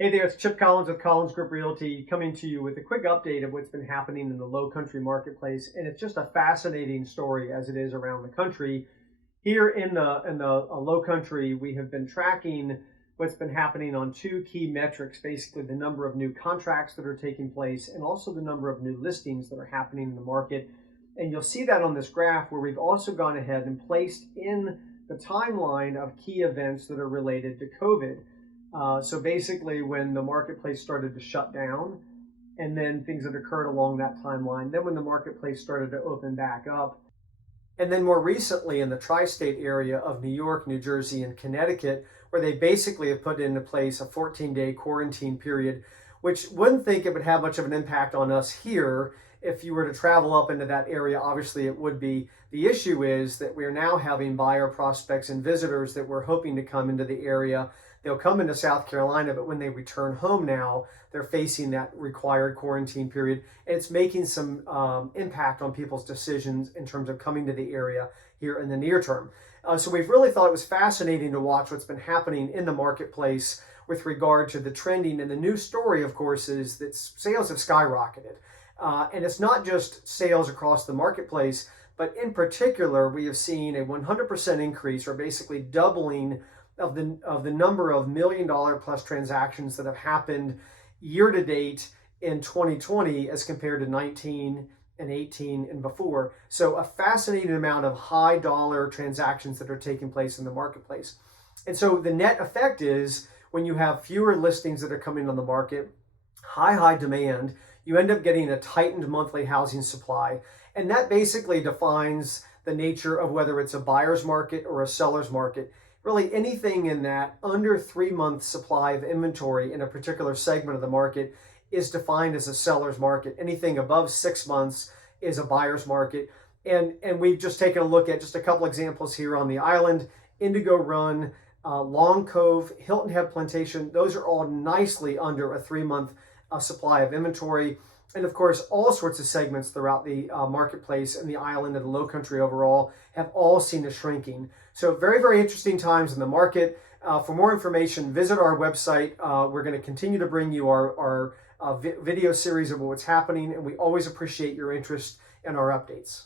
Hey there, it's Chip Collins with Collins Group Realty coming to you with a quick update of what's been happening in the low country marketplace. And it's just a fascinating story as it is around the country. Here in the low country, we have been tracking what's been happening on two key metrics, basically the number of new contracts that are taking place and also the number of new listings that are happening in the market. And you'll see that on this graph where we've also gone ahead and placed in the timeline of key events that are related to COVID. So basically, when the marketplace started to shut down, and then things that occurred along that timeline, then when the marketplace started to open back up, and then more recently in the tri-state area of New York, New Jersey, and Connecticut, where they basically have put into place a 14-day quarantine period, which wouldn't think it would have much of an impact on us here. If you were to travel up into that area, obviously it would be. The issue is that we're now having buyer prospects and visitors that we're hoping to come into the area. They'll come into South Carolina, but when they return home now, they're facing that required quarantine period. And it's making some impact on people's decisions in terms of coming to the area here in the near term. So we've really thought it was fascinating to watch what's been happening in the marketplace with regard to the trending. And the new story, of course, is that sales have skyrocketed. And it's not just sales across the marketplace, but in particular, we have seen a 100% increase, or basically doubling of the number of $1 million plus transactions that have happened year to date in 2020 as compared to 19 and 18 and before. So a fascinating amount of high dollar transactions that are taking place in the marketplace. And so the net effect is when you have fewer listings that are coming on the market, high demand, you end up getting a tightened monthly housing supply. And that basically defines the nature of whether it's a buyer's market or a seller's market. Really anything in that under 3 month supply of inventory in a particular segment of the market is defined as a seller's market. Anything above 6 months is a buyer's market. And we've just taken a look at just a couple examples here on the island. Indigo Run, Long Cove, Hilton Head Plantation, those are all nicely under a 3 month supply of inventory. And of course, all sorts of segments throughout the marketplace and the island and the low country overall have all seen a shrinking. So very interesting times in the market. For more information, visit our website. We're going to continue to bring you our video series of what's happening, and we always appreciate your interest in our updates.